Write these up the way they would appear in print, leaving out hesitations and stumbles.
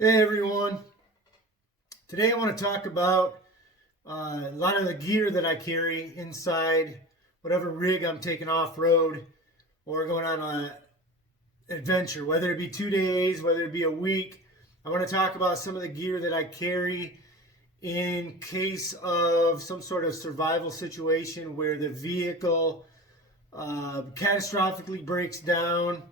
Hey everyone, today I want to talk about a lot of the gear that I carry inside whatever rig I'm taking off-road or going on an adventure, whether it be 2 days, whether it be a week. I want to talk about some of the gear that I carry in case of some sort of survival situation where the vehicle catastrophically breaks down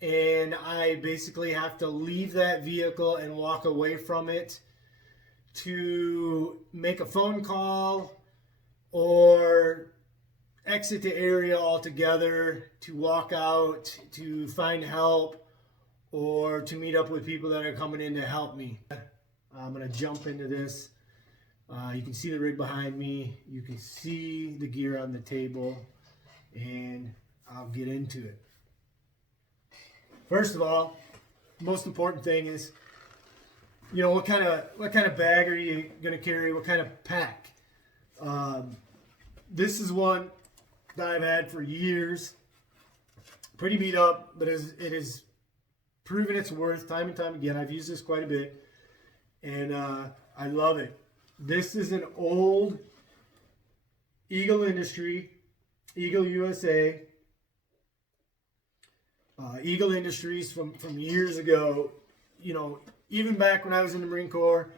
and I basically have to leave that vehicle and walk away from it to make a phone call or exit the area altogether, to walk out, to find help, or to meet up with people that are coming in to help me. I'm going to jump into this. You can see the rig behind me. You can see the gear on the table, and I'll get into it. First of all, the most important thing is, what kind of bag are you going to carry? What kind of pack? This is one that I've had for years. Pretty beat up, but it has proven its worth time and time again. I've used this quite a bit, and I love it. This is an old Eagle Industry, Eagle USA. Eagle Industries from years ago, even back when I was in the Marine Corps,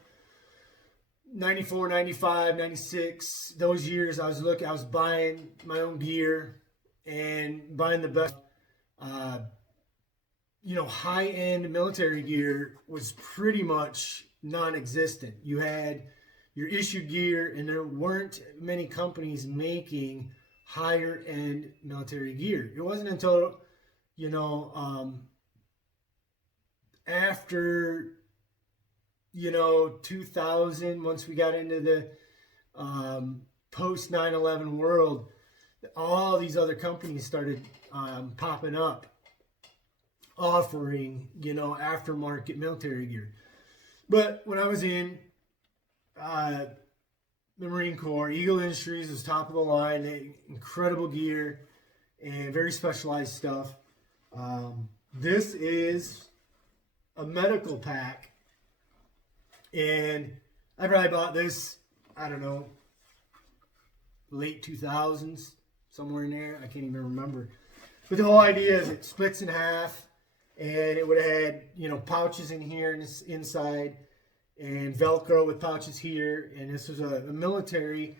94, 95, 96, those years I was buying my own gear and buying the best, high-end military gear was pretty much non-existent. You had your issue gear, and there weren't many companies making higher-end military gear. It wasn't until after 2000, once we got into the post 9/11 world, all these other companies started popping up, offering aftermarket military gear. But when I was in the Marine Corps, Eagle Industries was top of the line. They had incredible gear and very specialized stuff. This is a medical pack, and I probably bought this, I don't know, late 2000s, somewhere in there. I can't even remember. But the whole idea is it splits in half, and it would have had, pouches in here and inside, and Velcro with pouches here. And this was a military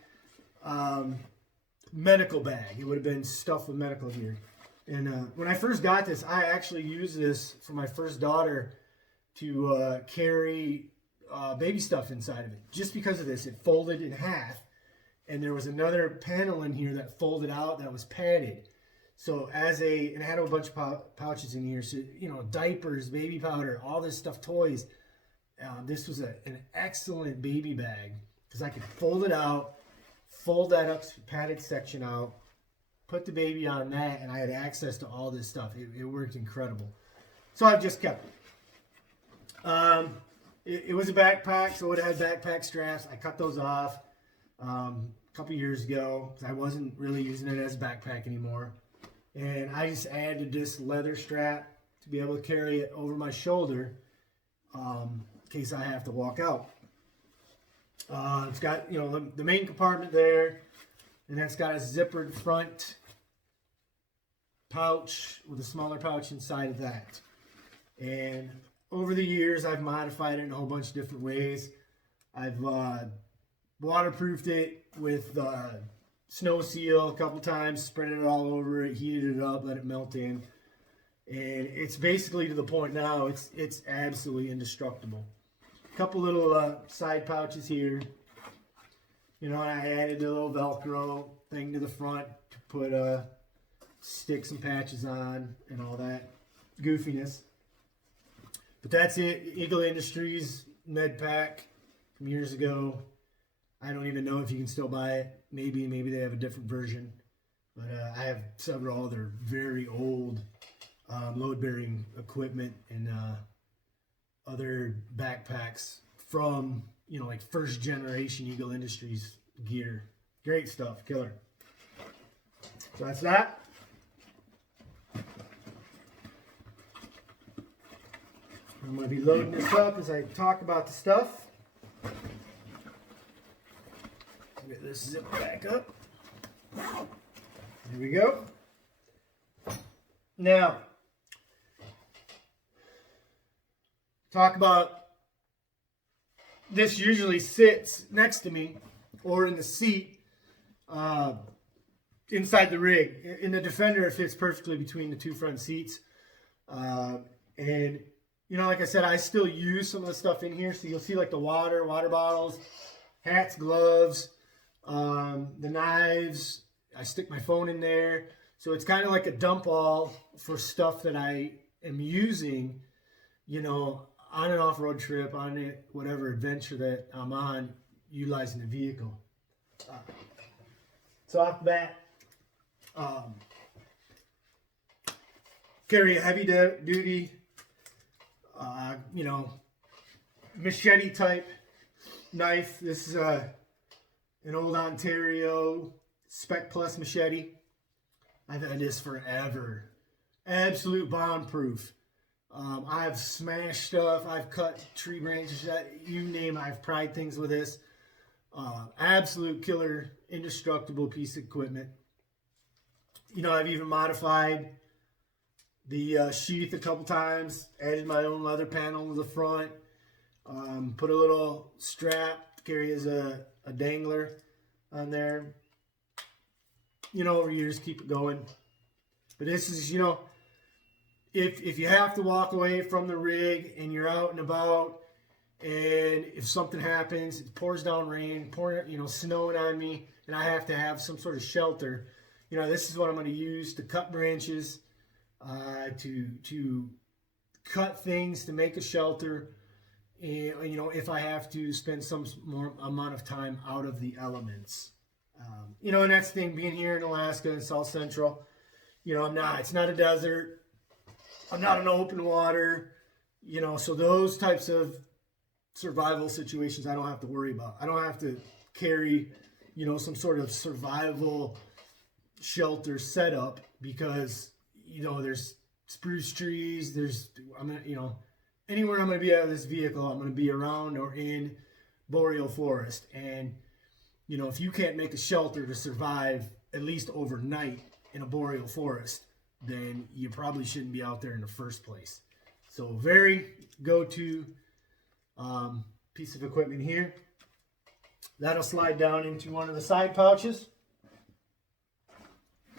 medical bag. It would have been stuffed with medical gear. And when I first got this, I actually used this for my first daughter to carry baby stuff inside of it. Just because of this, it folded in half, and there was another panel in here that folded out that was padded. So and it had a bunch of pouches in here. So diapers, baby powder, all this stuff, toys. This was an excellent baby bag because I could fold it out, fold that up padded section out, put the baby on that, and I had access to all this stuff. It worked incredible. So I've just kept it. It was a backpack, so it had backpack straps. I cut those off a couple years ago because I wasn't really using it as a backpack anymore. And I just added this leather strap to be able to carry it over my shoulder in case I have to walk out. It's got, the main compartment there, and then it's got a zippered front pouch with a smaller pouch inside of that. And over the years, I've modified it in a whole bunch of different ways. I've waterproofed it with snow seal a couple times, spreaded it all over it, heated it up, let it melt in. And it's basically to the point now, it's absolutely indestructible. A couple little side pouches here. And I added a little Velcro thing to the front to put sticks and patches on and all that goofiness. But that's it. Eagle Industries med pack from years ago. I don't even know if you can still buy it. Maybe they have a different version. But I have several other very old load-bearing equipment and other backpacks from, like first generation Eagle Industries gear. Great stuff, killer. So that's that. I'm going to be loading this up as I talk about the stuff. Get this zip back up. There we go. Now, talk about this usually sits next to me or in the seat inside the rig. In the Defender, it fits perfectly between the two front seats. And, you know, like I said, I still use some of the stuff in here. So you'll see like the water bottles, hats, gloves, the knives. I stick my phone in there. So it's kind of like a dump all for stuff that I am using, you know, on an off-road trip, on it, whatever adventure that I'm on, utilizing the vehicle. So off the bat, carry a heavy duty, you know, machete type knife. This is an old Ontario Spec Plus machete. I've had this forever. Absolute bomb proof. I've smashed stuff. I've cut tree branches. You name it, I've pried things with this. Absolute killer, indestructible piece of equipment. You know, I've even modified the sheath a couple times. Added my own leather panel to the front. Put a little strap to carry as a dangler on there. You know, over years, keep it going. But this is, you know, if you have to walk away from the rig and you're out and about, and if something happens, it pours down rain, snowing on me, and I have to have some sort of shelter, you know, this is what I'm going to use to cut branches, to cut things to make a shelter, and, you know, if I have to spend some more amount of time out of the elements. You know, and that's the thing, being here in Alaska and South Central, you know, it's not a desert. I'm not in open water, you know, so those types of survival situations I don't have to worry about. I don't have to carry, you know, some sort of survival shelter setup because, you know, there's spruce trees, you know, anywhere I'm going to be out of this vehicle, I'm going to be around or in boreal forest. And, you know, if you can't make a shelter to survive at least overnight in a boreal forest, then you probably shouldn't be out there in the first place. So very go-to piece of equipment here. That'll slide down into one of the side pouches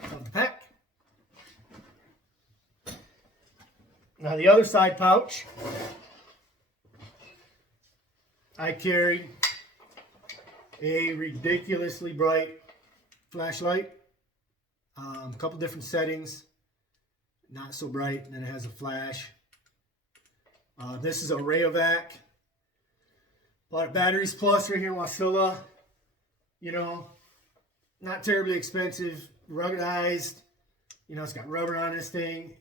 of the pack. Now the other side pouch, I carry a ridiculously bright flashlight, a couple different settings. Not so bright, and then it has a flash. This is a Rayovac. Bought a Batteries Plus right here in Wasilla. You know, not terribly expensive, ruggedized. You know, it's got rubber on this thing.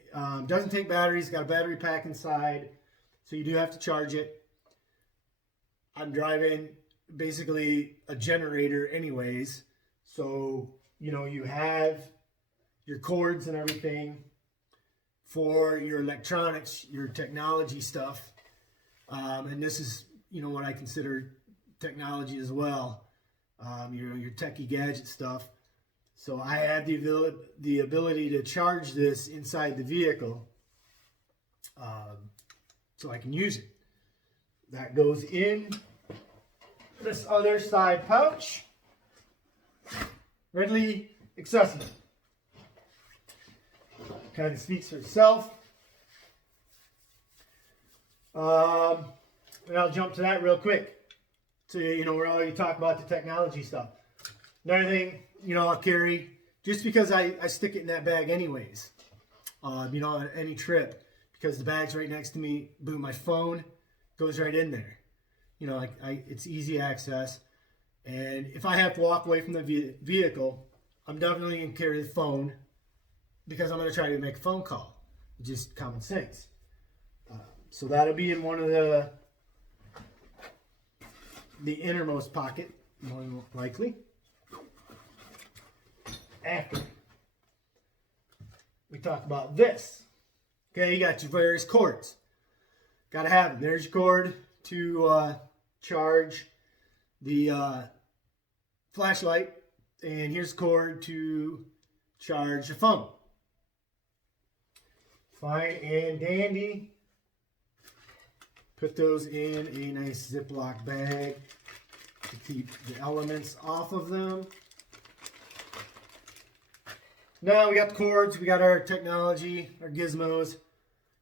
Doesn't take batteries, got a battery pack inside, so you do have to charge it. I'm driving basically a generator anyways, so, you know, you have your cords and everything for your electronics, your technology stuff, and this is, you know, what I consider technology as well, your techie gadget stuff. So I have the ability to charge this inside the vehicle, so I can use it. That goes in this other side pouch, readily accessible. Kind of speaks for itself. And I'll jump to that real quick. So, you know, we're already talking about the technology stuff. Another thing, you know, I'll carry, just because I stick it in that bag anyways, you know, on any trip, because the bag's right next to me, boom, my phone goes right in there. You know, it's easy access. And if I have to walk away from the vehicle, I'm definitely going to carry the phone, because I'm going to try to make a phone call. Just common sense. So that'll be in one of the innermost pocket, more than likely. After we talk about this, okay, you got your various cords. Gotta have them. There's your cord to charge the flashlight, and here's the cord to charge your phone. Fine and dandy. Put those in a nice Ziploc bag to keep the elements off of them. Now we got the cords, we got our technology, our gizmos.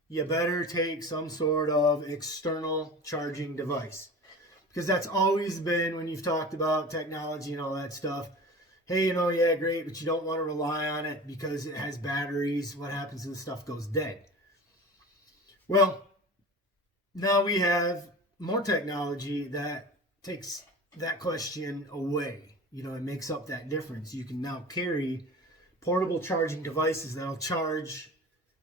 You better take some sort of external charging device, because that's always been, when you've talked about technology and all that stuff, hey, you know, yeah, great, but you don't want to rely on it because it has batteries. What happens if the stuff goes dead? Well, now we have more technology that takes that question away. You know, it makes up that difference. You can now carry portable charging devices that'll charge,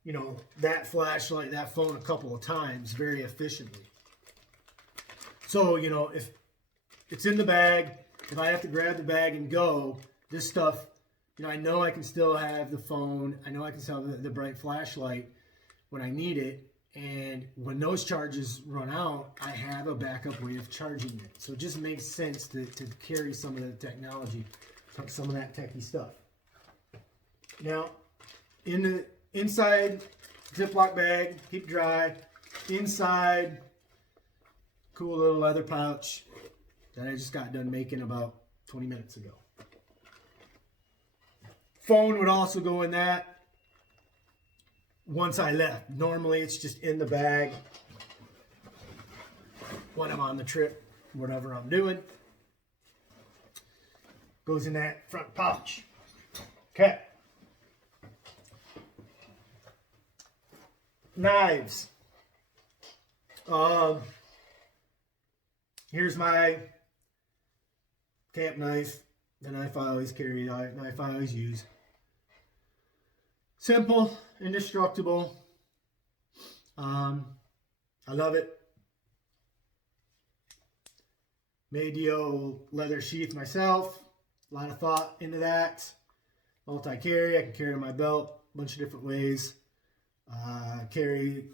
you know, that flashlight, that phone a couple of times very efficiently. So, you know, if it's in the bag, if I have to grab the bag and go, this stuff, you know I can still have the phone. I know I can still have the bright flashlight when I need it. And when those charges run out, I have a backup way of charging it. So it just makes sense to carry some of the technology, some of that techie stuff. Now, in the inside Ziploc bag, keep dry. Inside, cool little leather pouch that I just got done making about 20 minutes ago. Phone would also go in that once I left. Normally it's just in the bag when I'm on the trip, whatever I'm doing. Goes in that front pouch. Okay. Knives. Here's my camp knife, the knife I always carry, the knife I always use. Simple, indestructible. I love it. Made the old leather sheath myself. A lot of thought into that. Multi-carry, I can carry it on my belt a bunch of different ways. Carry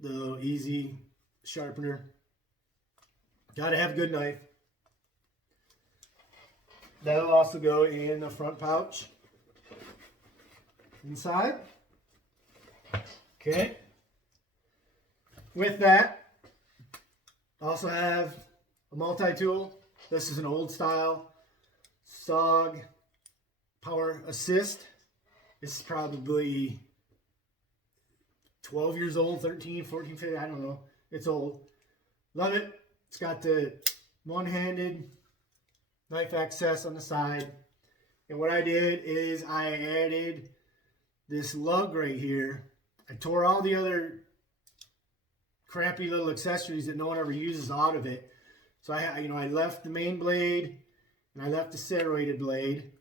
the little easy sharpener. Gotta have a good knife. That'll also go in the front pouch. Inside. Okay. With that, I also have a multi-tool. This is an old style SOG Power Assist. This is probably 12 years old, 13, 14, 15, I don't know. It's old. Love it. It's got the one-handed knife access on the side. And what I did is I added this lug right here. I tore all the other crappy little accessories that no one ever uses out of it. So I left the main blade and I left the serrated blade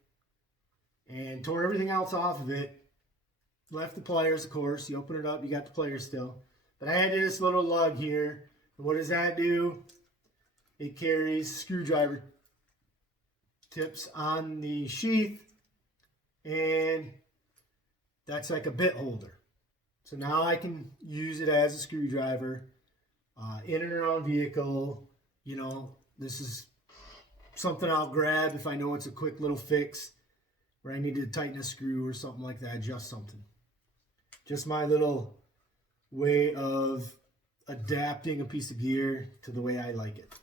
and tore everything else off of it. Left the pliers, of course. You open it up, you got the pliers still. But I added this little lug here. And what does that do? It carries screwdriver tips on the sheath, and that's like a bit holder. So now I can use it as a screwdriver in and around vehicle. You know, this is something I'll grab if I know it's a quick little fix where I need to tighten a screw or something like that, adjust something. Just my little way of adapting a piece of gear to the way I like it.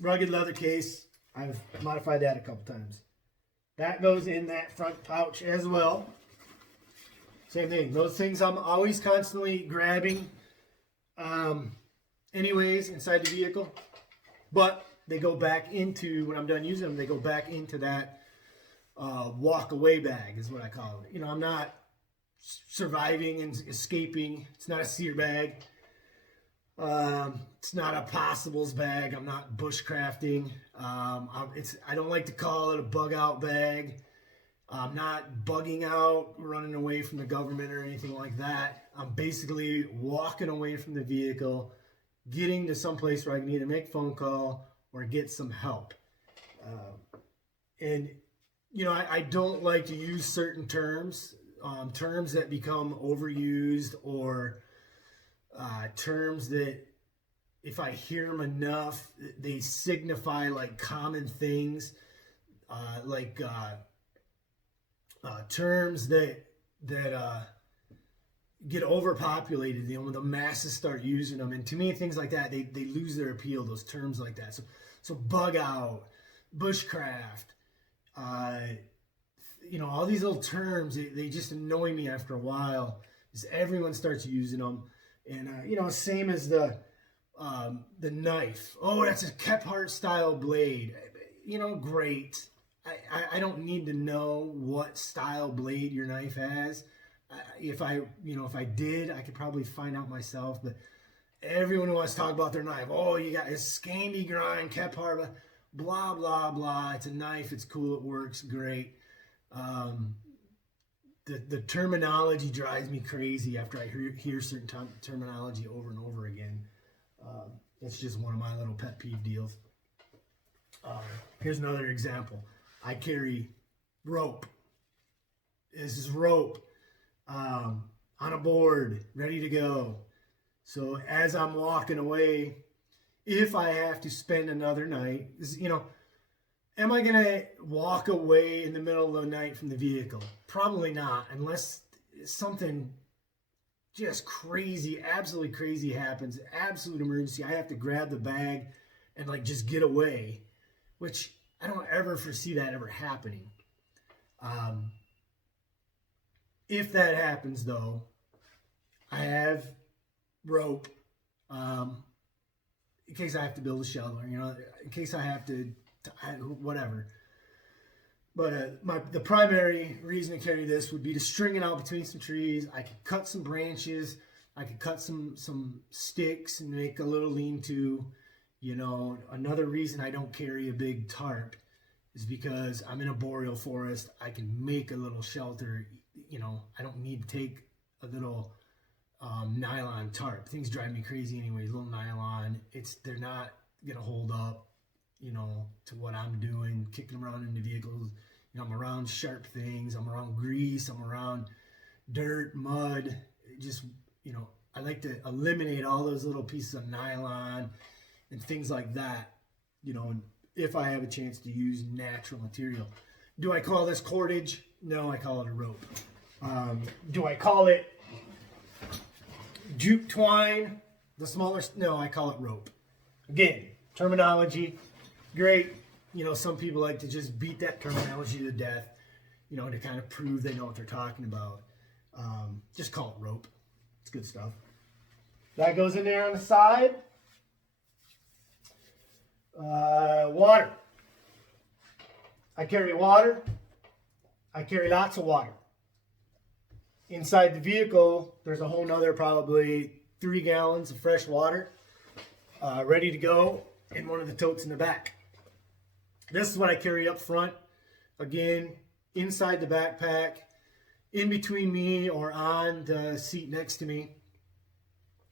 Rugged leather case. I've modified that a couple times. That goes in that front pouch as well. Same thing. Those things I'm always constantly grabbing anyways inside the vehicle. But they go back into, when I'm done using them, they go back into that walk away bag is what I call it. You know, I'm not surviving and escaping. It's not a sear bag. It's not a possibles bag. I'm not bushcrafting. I don't like to call it a bug out bag. I'm not bugging out, running away from the government or anything like that. I'm basically walking away from the vehicle, getting to some place where I can either make a phone call or get some help. And, you know, I don't like to use certain terms terms that become overused, or terms that if I hear them enough, they signify like common things, terms that get overpopulated. You know, when the masses start using them, and to me, things like that, they lose their appeal. Those terms like that. So bug out, bushcraft, you know, all these little terms, they just annoy me after a while, because everyone starts using them. And you know, same as the knife. Oh, that's a Kephart style blade. You know, great. I don't need to know what style blade your knife has. If I did, I could probably find out myself. But everyone who wants to talk about their knife, oh, you got a Scandi grind, Kephart, blah blah blah. It's a knife. It's cool. It works great. The terminology drives me crazy after I hear certain terminology over and over again. That's just one of my little pet peeve deals. Here's another example. I carry rope. This is rope on a board, ready to go. So as I'm walking away, if I have to spend another night, you know, am I going to walk away in the middle of the night from the vehicle? Probably not, unless something just crazy, absolutely crazy happens, absolute emergency. I have to grab the bag and like just get away, which I don't ever foresee that ever happening. If that happens though, I have rope in case I have to build a shelter, you know, in case I have to whatever. But the primary reason to carry this would be to string it out between some trees. I could cut some branches. I could cut some sticks and make a little lean-to. You know, another reason I don't carry a big tarp is because I'm in a boreal forest. I can make a little shelter. You know, I don't need to take a little nylon tarp. Things drive me crazy anyways. Little nylon. They're not gonna hold up, you know, to what I'm doing, kicking them around in the vehicles. You know, I'm around sharp things. I'm around grease. I'm around dirt, mud. Just, you know, I like to eliminate all those little pieces of nylon and things like that, you know, and if I have a chance to use natural material. Do I call this cordage? No, I call it a rope. Do I call it jute twine? The smaller, no, I call it rope. Again, terminology, great. You know, some people like to just beat that terminology to death, you know, to kind of prove they know what they're talking about. Just call it rope. It's good stuff. That goes in there on the side. Water. I carry water. I carry lots of water. Inside the vehicle, there's a whole nother probably 3 gallons of fresh water ready to go in one of the totes in the back. This is what I carry up front. Again, inside the backpack, in between me or on the seat next to me,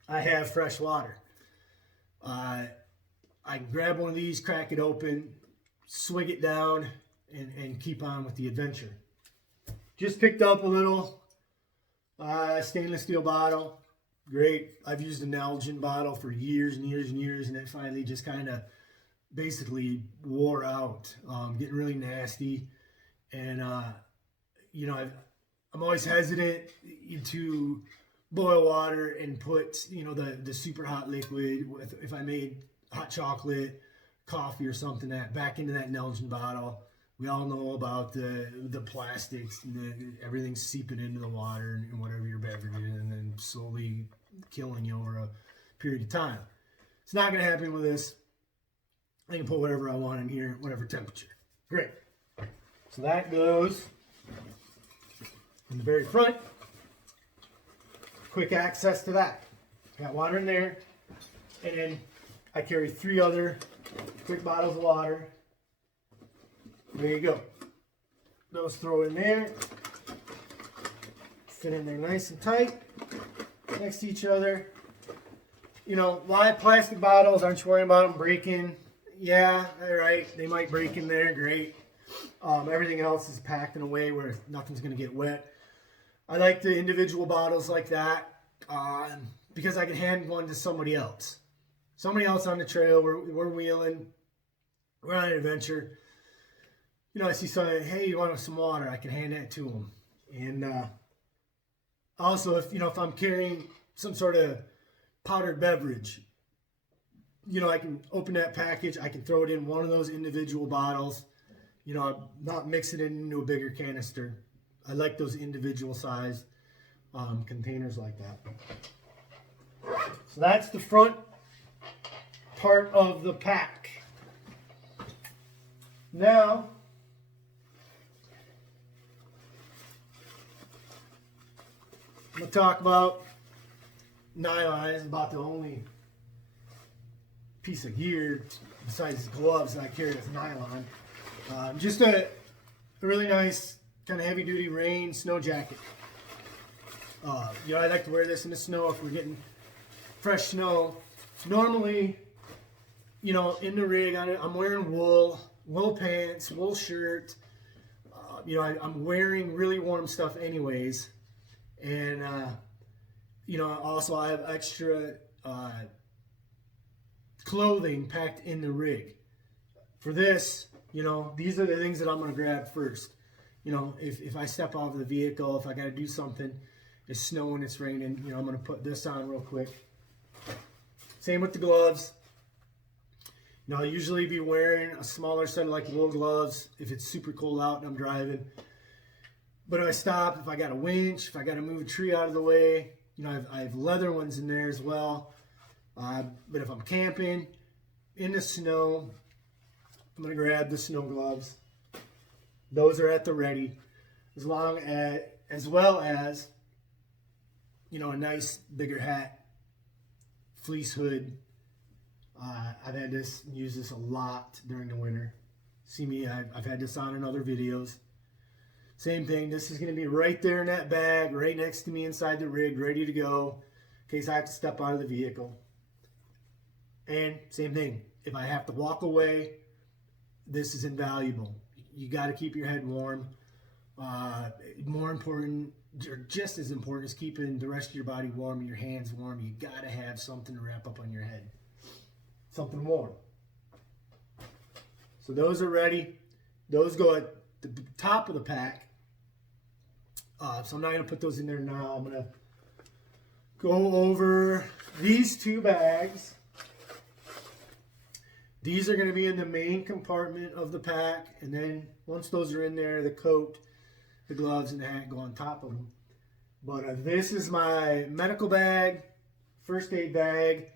I have fresh water. I can grab one of these, crack it open, swig it down, and keep on with the adventure. Just picked up a little stainless steel bottle. Great. I've used an Elgin bottle for years and years and years, and it finally just kind of basically wore out, getting really nasty. And, you know, I'm always hesitant to boil water and put, you know, the super hot liquid, if I made hot chocolate, coffee or something, that back into that Elgin bottle. We all know about the plastics and everything seeping into the water and whatever your beverage is, and then slowly killing you over a period of time. It's not going to happen with this. I can put whatever I want in here, whatever temperature. Great. So that goes in the very front. Quick access to that. Got water in there. And then I carry 3 other quick bottles of water. There you go. Those throw in there. Fit in there nice and tight. Next to each other. You know, why plastic bottles? Aren't you worrying about them breaking? Yeah, all right. They might break in there. Great. Everything else is packed in a way where nothing's going to get wet. I like the individual bottles like that because I can hand one to somebody else. Somebody else on the trail, we're wheeling, we're on an adventure. You know, I see somebody, hey, you want some water? I can hand that to them. And also, if I'm carrying some sort of powdered beverage, you know, I can open that package. I can throw it in one of those individual bottles. You know, I'm not mixing it into a bigger canister. I like those individual size containers like that. So that's the front part of the pack. Now, I'm going to talk about nylon. It's about the only piece of gear besides gloves that I carry with nylon. Just a really nice kind of heavy duty rain snow jacket. You know, I like to wear this in the snow if we're getting fresh snow. Normally, you know, in the rig, I'm wearing wool pants, wool shirt. You know, I'm wearing really warm stuff anyways. And, you know, also I have extra clothing packed in the rig. For this, you know, these are the things that I'm going to grab first. You know, if I step out of the vehicle, if I got to do something, it's snowing, it's raining, you know, I'm going to put this on real quick. Same with the gloves. You know, I'll usually be wearing a smaller set of like wool gloves if it's super cold out and I'm driving. But if I stop, if I got a winch, if I got to move a tree out of the way, you know, I have leather ones in there as well. But if I'm camping in the snow, I'm going to grab the snow gloves. Those are at the ready, as well as, you know, a nice bigger hat, fleece hood. I've had this, use this a lot during the winter. See me, I've had this on in other videos. Same thing, this is going to be right there in that bag, right next to me inside the rig, ready to go, in case I have to step out of the vehicle. And same thing, if I have to walk away, this is invaluable. You got to keep your head warm. More important, or just as important as keeping the rest of your body warm and your hands warm, you got to have something to wrap up on your head. Something warm. So those are ready. Those go at the top of the pack. So I'm not going to put those in there now. I'm going to go over these two bags. These are going to be in the main compartment of the pack. And then once those are in there, the coat, the gloves, and the hat go on top of them. But this is my medical bag, first aid bag,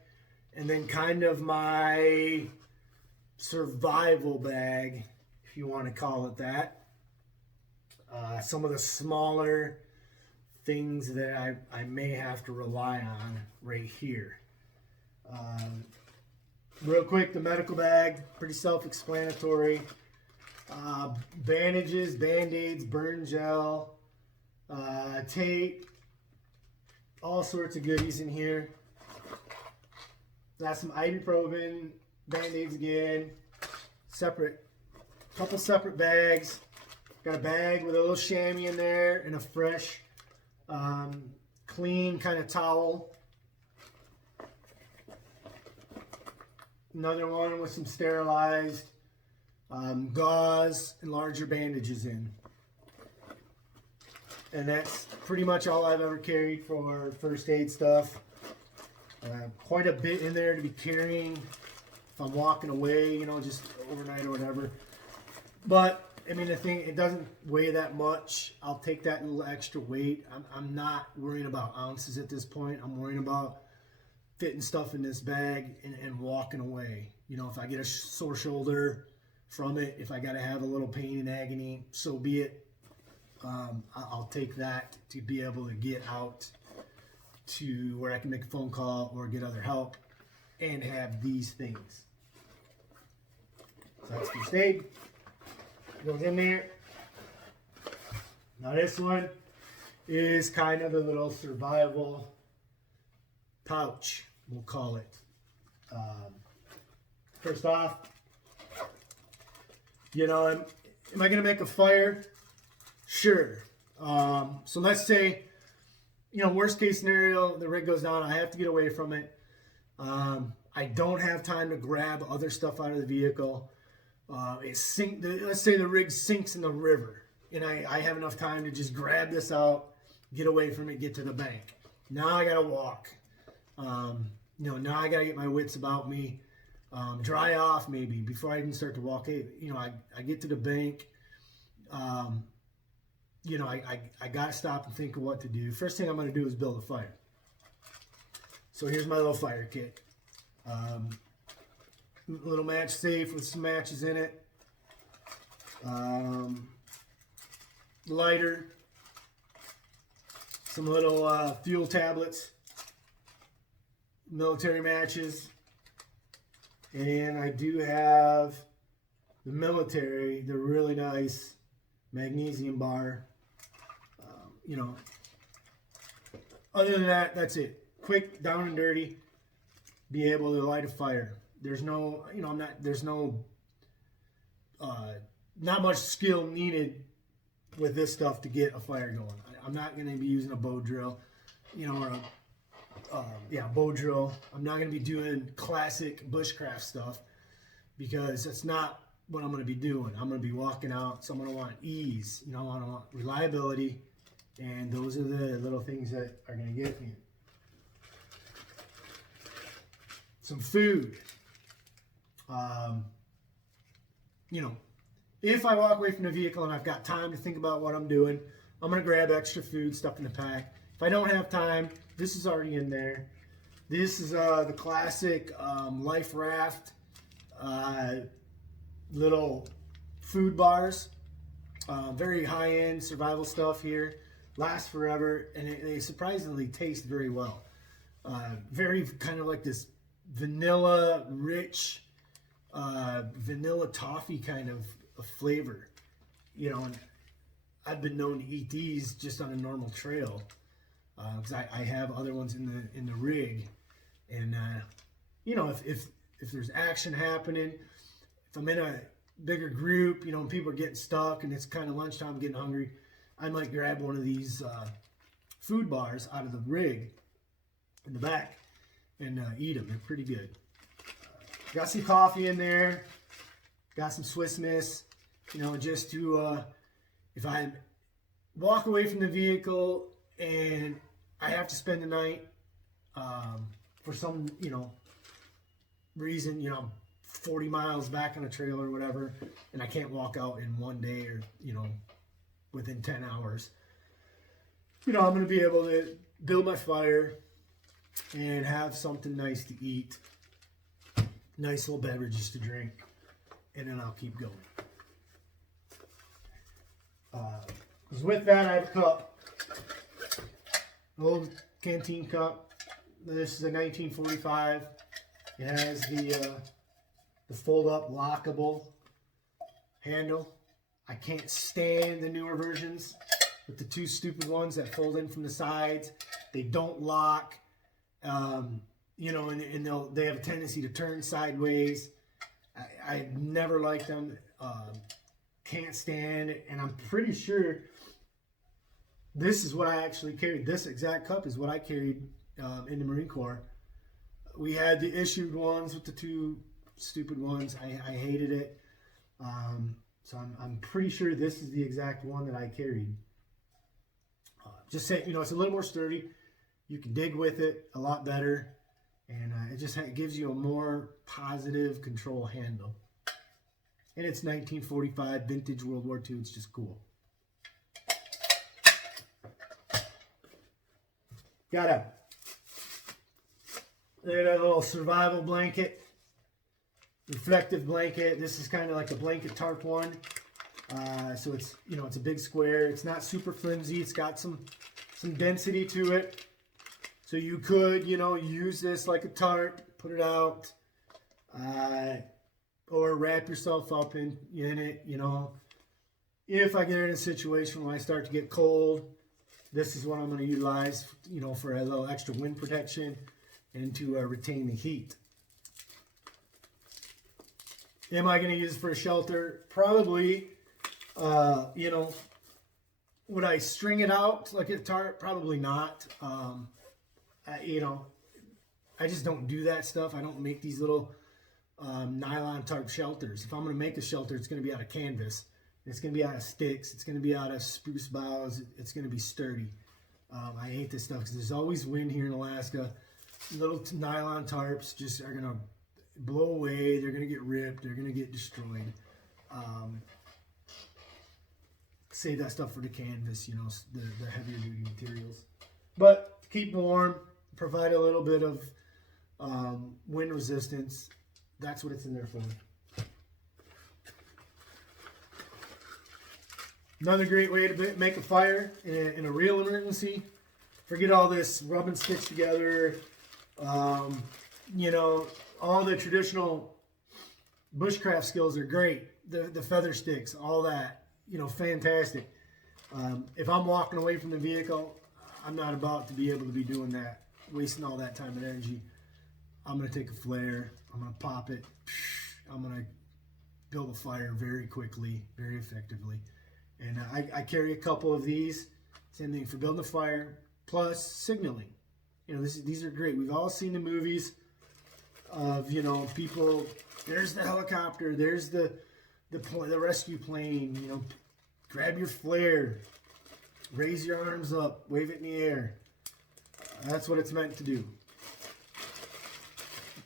and then kind of my survival bag, if you want to call it that. Some of the smaller things that I may have to rely on right here. Real quick, the medical bag, pretty self-explanatory. Bandages, band-aids, burn gel, tape, all sorts of goodies in here. Got some ibuprofen, band-aids again, couple separate bags. Got a bag with a little chamois in there and a fresh, clean kind of towel. Another one with some sterilized gauze and larger bandages in. And that's pretty much all I've ever carried for first aid stuff. Quite a bit in there to be carrying if I'm walking away, you know, just overnight or whatever. But I mean, the thing, it doesn't weigh that much. I'll take that little extra weight. I'm not worrying about ounces at this point. I'm worrying about fitting stuff in this bag and walking away. You know, if I get a sore shoulder from it, if I got to have a little pain and agony, so be it. I'll take that to be able to get out to where I can make a phone call or get other help and have these things. So that's first aid. Goes in there. Now this one is kind of a little survival pouch, we'll call it. First off, you know, am I going to make a fire? Sure. So let's say, worst case scenario, the rig goes down. I have to get away from it. I don't have time to grab other stuff out of the vehicle. Let's say the rig sinks in the river, and I have enough time to just grab this out, get away from it, get to the bank. Now I gotta walk. Now I gotta get my wits about me, dry off maybe before I even start to walk. Hey, I get to the bank. I gotta stop and think of what to do. First thing I'm gonna do is build a fire. So here's my little fire kit. Little match safe with some matches in it. Lighter. Some little fuel tablets. Military matches. And I do have the military, the really nice magnesium bar. Other than that, that's it. Quick, down and dirty. Be able to light a fire. There's no, not much skill needed with this stuff to get a fire going. I'm not going to be using a bow drill, or a bow drill. I'm not going to be doing classic bushcraft stuff because that's not what I'm going to be doing. I'm going to be walking out, so I'm going to want ease. I want reliability, and those are the little things that are going to get me. Some food. If I walk away from the vehicle and I've got time to think about what I'm doing, I'm going to grab extra food, stuff in the pack. If I don't have time, this is already in there. This is the classic Life Raft little food bars. Very high-end survival stuff here. Lasts forever, and they surprisingly taste very well. Very kind of like this vanilla rich vanilla toffee kind of a flavor, and I've been known to eat these just on a normal trail because I have other ones in the rig, and if there's action happening, if I'm in a bigger group, and people are getting stuck and it's kind of lunchtime, I'm getting hungry, I might grab one of these food bars out of the rig in the back and eat them. They're pretty good. Got some coffee in there. Got some Swiss Miss, just to, if I walk away from the vehicle and I have to spend the night for some, reason, 40 miles back on a trail or whatever, and I can't walk out in one day or, within 10 hours. I'm going to be able to build my fire and have something nice to eat. Nice little beverages to drink, and then I'll keep going. Because with that, I have a cup, old canteen cup. This is a 1945. It has the fold-up lockable handle. I can't stand the newer versions with the two stupid ones that fold in from the sides. They don't lock. And they have a tendency to turn sideways. I never liked them. Can't stand it. And I'm pretty sure this is what I actually carried. This exact cup is what I carried in the Marine Corps. We had the issued ones with the two stupid ones. I hated it. So I'm pretty sure this is the exact one that I carried. Just say, it's a little more sturdy. You can dig with it a lot better. And it just gives you a more positive control handle. And it's 1945, vintage World War II. It's just cool. Got a little survival blanket. Reflective blanket. This is kind of like a blanket tarp one. So it's, it's a big square. It's not super flimsy. It's got some density to it. So you could, use this like a tarp, put it out, or wrap yourself up in it, If I get in a situation where I start to get cold, this is what I'm going to utilize, for a little extra wind protection and to retain the heat. Am I going to use it for a shelter? Probably, Would I string it out like a tarp? Probably not. You know, I just don't do that stuff. I don't make these little nylon tarp shelters. If I'm going to make a shelter, it's going to be out of canvas. It's going to be out of sticks. It's going to be out of spruce boughs. It's going to be sturdy. I hate this stuff because there's always wind here in Alaska. Little nylon tarps just are going to blow away. They're going to get ripped. They're going to get destroyed. Save that stuff for the canvas, you know, the heavier duty materials. But to keep warm, provide a little bit of wind resistance. That's what it's in there for. Another great way to make a fire in a real emergency. Forget all this rub and stitch together. You know, all the traditional bushcraft skills are great. The feather sticks, all that, you know, fantastic. If I'm walking away from the vehicle, I'm not about to be able to be doing that, wasting all that time and energy. I'm going to take a flare. I'm going to pop it. I'm going to build a fire very quickly, very effectively. And I carry a couple of these. Same thing for building a fire, plus signaling. You know, these are great. We've all seen the movies of, you know, people, there's the helicopter, there's the rescue plane, you know, grab your flare, raise your arms up, wave it in the air. That's what it's meant to do.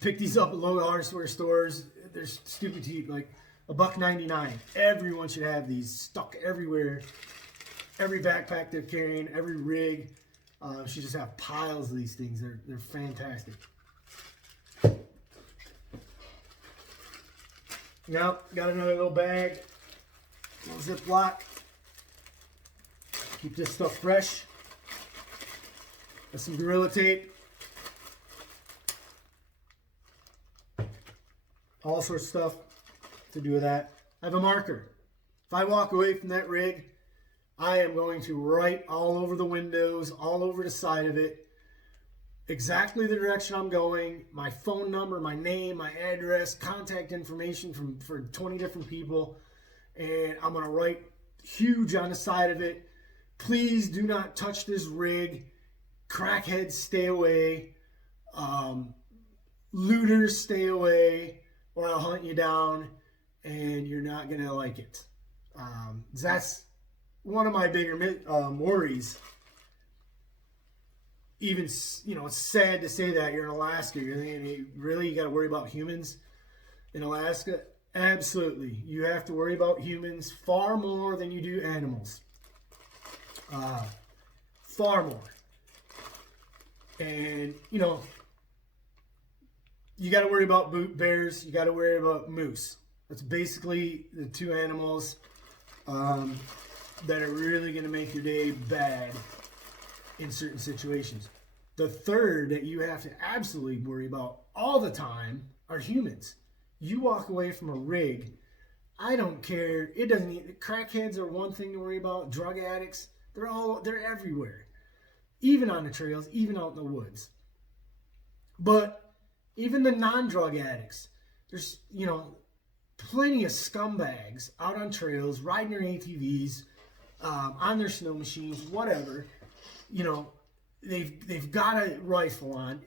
Pick these up at local hardware stores. They're stupid cheap, like $1.99. Everyone should have these stuck everywhere. Every backpack they're carrying, every rig should just have piles of these things. They're fantastic. Now, got another little bag, little Ziploc. Keep this stuff fresh. Got some Gorilla Tape. All sorts of stuff to do with that. I have a marker. If I walk away from that rig, I am going to write all over the windows, all over the side of it, exactly the direction I'm going, my phone number, my name, my address, contact information for 20 different people, and I'm going to write huge on the side of it. Please do not touch this rig. Crackheads, stay away. Looters, stay away, or I'll hunt you down, and you're not going to like it. That's one of my bigger worries. Even, you know, it's sad to say that you're in Alaska. You're thinking, really, you got to worry about humans in Alaska? Absolutely. You have to worry about humans far more than you do animals. Far more. And, you know, you got to worry about bears. You got to worry about moose. That's basically the two animals that are really going to make your day bad in certain situations. The third that you have to absolutely worry about all the time are humans. You walk away from a rig, I don't care. It doesn't. Crackheads are one thing to worry about. Drug addicts, they're everywhere, even on the trails, even out in the woods. But even the non-drug addicts, there's, you know, plenty of scumbags out on trails, riding their ATVs, on their snow machines, whatever. You know, they've got a rifle on.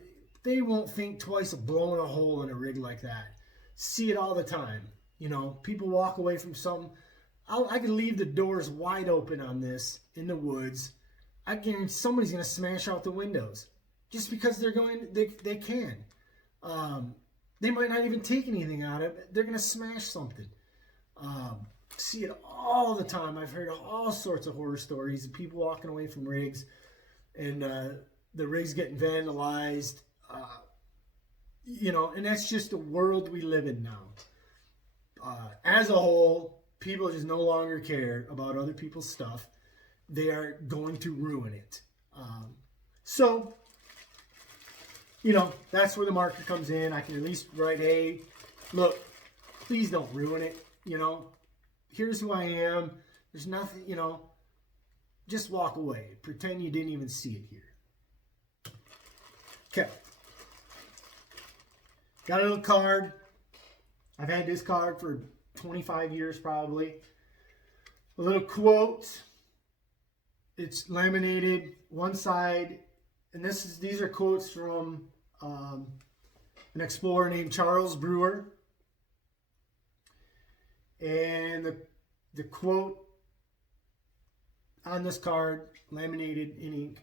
They won't think twice of blowing a hole in a rig like that. See it all the time. You know, people walk away from something. I could leave the doors wide open on this in the woods. I guarantee somebody's going to smash out the windows just because they're going. They can. They might not even take anything out of it. They're going to smash something. See it all the time. I've heard all sorts of horror stories of people walking away from rigs and the rigs getting vandalized. You know, and that's just the world we live in now. As a whole, people just no longer care about other people's stuff. They are going to ruin it. So, you know, that's where the marker comes in. I can at least write, hey, look, please don't ruin it. You know, here's who I am. There's nothing, you know, just walk away. Pretend you didn't even see it here. Okay. Got a little card. I've had this card for 25 years probably. A little quote. It's laminated one side, and these are quotes from an explorer named Charles Brewer. And the quote on this card, laminated in ink,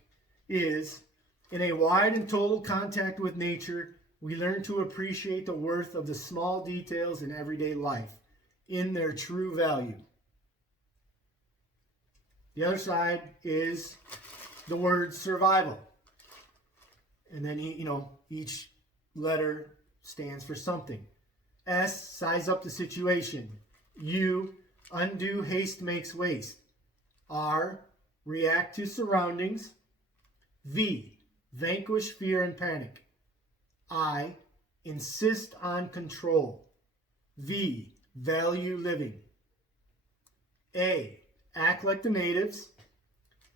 is, "In a wide and total contact with nature, we learn to appreciate the worth of the small details in everyday life in their true value." The other side is the word survival. And then, each letter stands for something. S, size up the situation. U, undue haste makes waste. R, react to surroundings. V, vanquish fear and panic. I, insist on control. V, value living. A, act like the natives.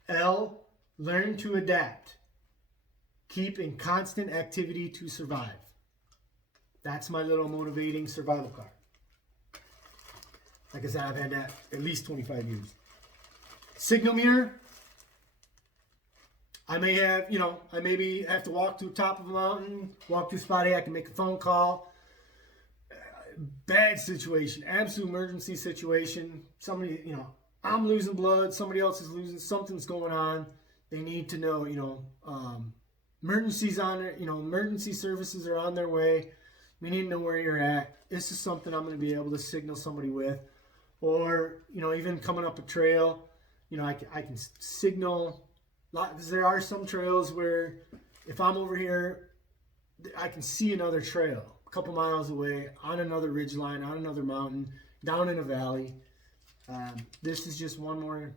L, learn to adapt. Keep in constant activity to survive. That's my little motivating survival card. Like I said, I've had that at least 25 years. Signal mirror. I may have, I maybe have to walk to the top of a mountain, walk to a spot A, I can make a phone call. Bad situation, absolute emergency situation. Somebody, I'm losing blood, somebody else is losing, something's going on. They need to know, emergencies on there, emergency services are on their way. We need to know where you're at. This is something I'm going to be able to signal somebody with. Or, even coming up a trail, I can signal. Because there are some trails where if I'm over here, I can see another trail a couple miles away on another ridgeline, on another mountain, down in a valley. This is just one more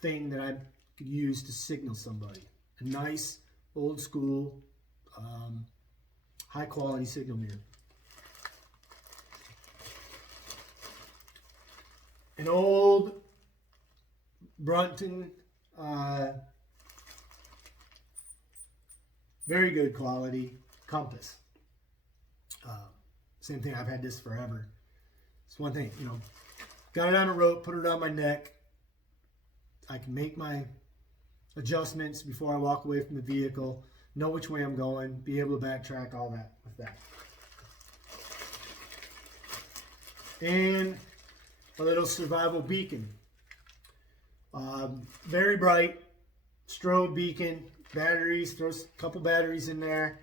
thing that I could use to signal somebody. A nice, old school, high quality signal mirror. An old Brunton, very good quality compass. Same thing, I've had this forever. It's one thing, got it on a rope, put it on my neck. I can make my adjustments before I walk away from the vehicle, know which way I'm going, be able to backtrack, all that with that. And a little survival beacon. Very bright, strobe beacon, batteries, throw a couple batteries in there.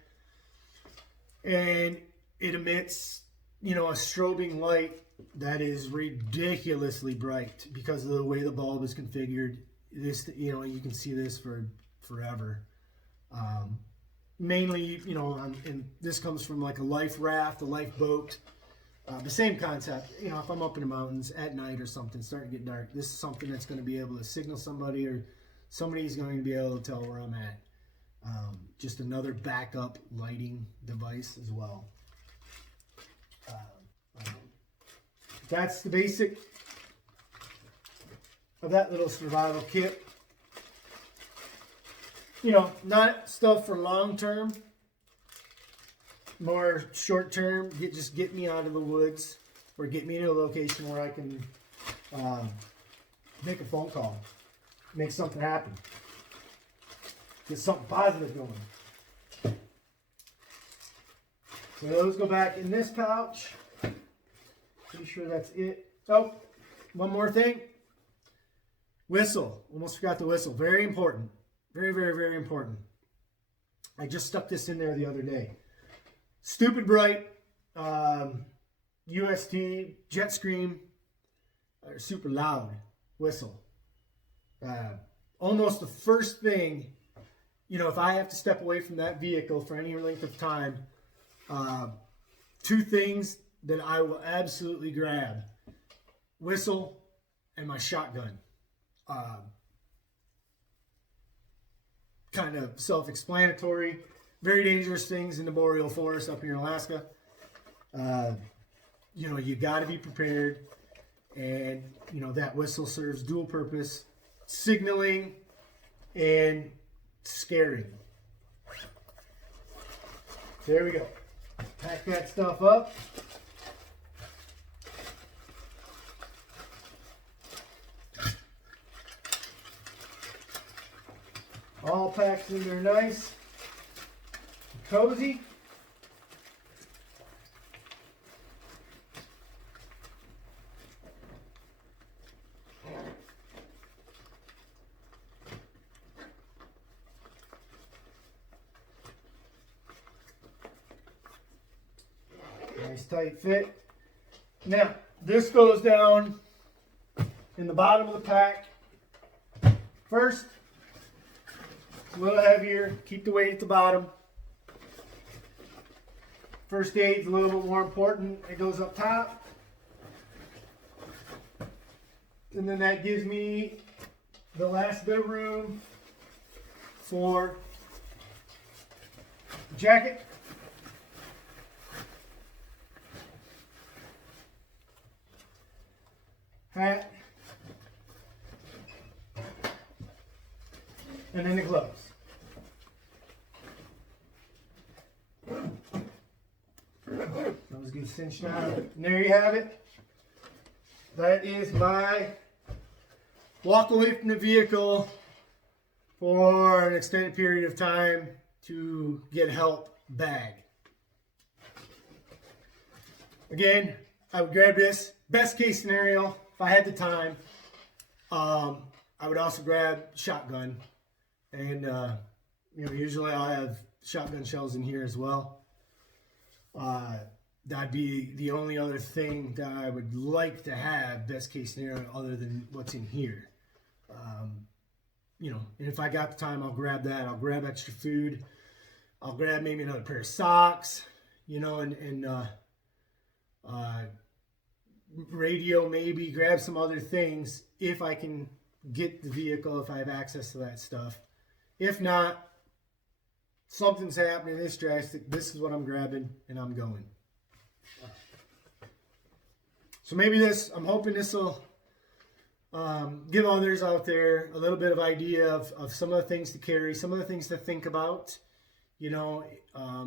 And it emits, a strobing light that is ridiculously bright because of the way the bulb is configured. This, you can see this for forever. Mainly, and this comes from like a life raft, a lifeboat. The same concept, if I'm up in the mountains at night or something, starting to get dark, this is something that's going to be able to signal somebody, or somebody's going to be able to tell where I'm at. Just another backup lighting device as well. That's the basic of that little survival kit. Not stuff for long term. More short term, just get me out of the woods, or get me to a location where I can make a phone call, make something happen, get something positive going. So those go back in this pouch. Pretty sure that's it. Oh, one more thing. Whistle. Almost forgot the whistle. Very important. Very, very, very important. I just stuck this in there the other day. Stupid bright, UST, Jetstream, super loud whistle. Almost the first thing, if I have to step away from that vehicle for any length of time, two things that I will absolutely grab: whistle and my shotgun. Kind of self-explanatory. Very dangerous things in the boreal forest up here in Alaska. You got to be prepared, and that whistle serves dual purpose: signaling and scaring. There we go. Pack that stuff up. all packed in there nice and cozy. Nice tight fit. Now, this goes down in the bottom of the pack. First, a little heavier, keep the weight at the bottom. First aid's a little bit more important, it goes up top. And then that gives me the last bit of room for the jacket. Hat. And then the gloves. Those get cinched out. And there you have it. That is my walk away from the vehicle for an extended period of time to get help bag. Again, I would grab this. Best case scenario, if I had the time, I would also grab shotgun. And, you know, usually I'll have shotgun shells in here as well. That'd be the only other thing that I would like to have, best case scenario, other than what's in here. You know, and if I got the time, I'll grab that. I'll grab extra food. I'll grab maybe another pair of socks, you know, and radio maybe, grab some other things if I can get the vehicle, if I have access to that stuff. If not, something's happening this drastic, this is what I'm grabbing and I'm going. So maybe this, I'm hoping this will give others out there a little bit of idea of some of the things to carry, some of the things to think about. You know,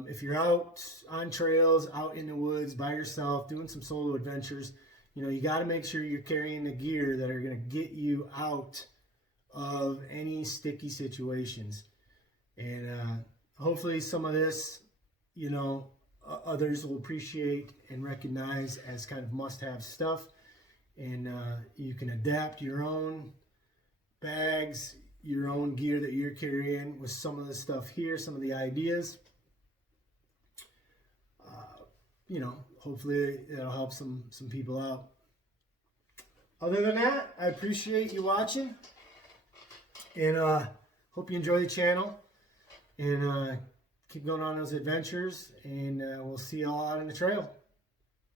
if you're out on trails, out in the woods by yourself, doing some solo adventures, you know, you got to make sure you're carrying the gear that are going to get you out of any sticky situations. And hopefully some of this, you know, others will appreciate and recognize as kind of must-have stuff. And you can adapt your own bags, your own gear that you're carrying with some of the stuff here, some of the ideas. You know, hopefully it'll help some people out. Other than that, I appreciate you watching, and hope you enjoy the channel, and keep going on those adventures, and we'll see y'all out on the trail.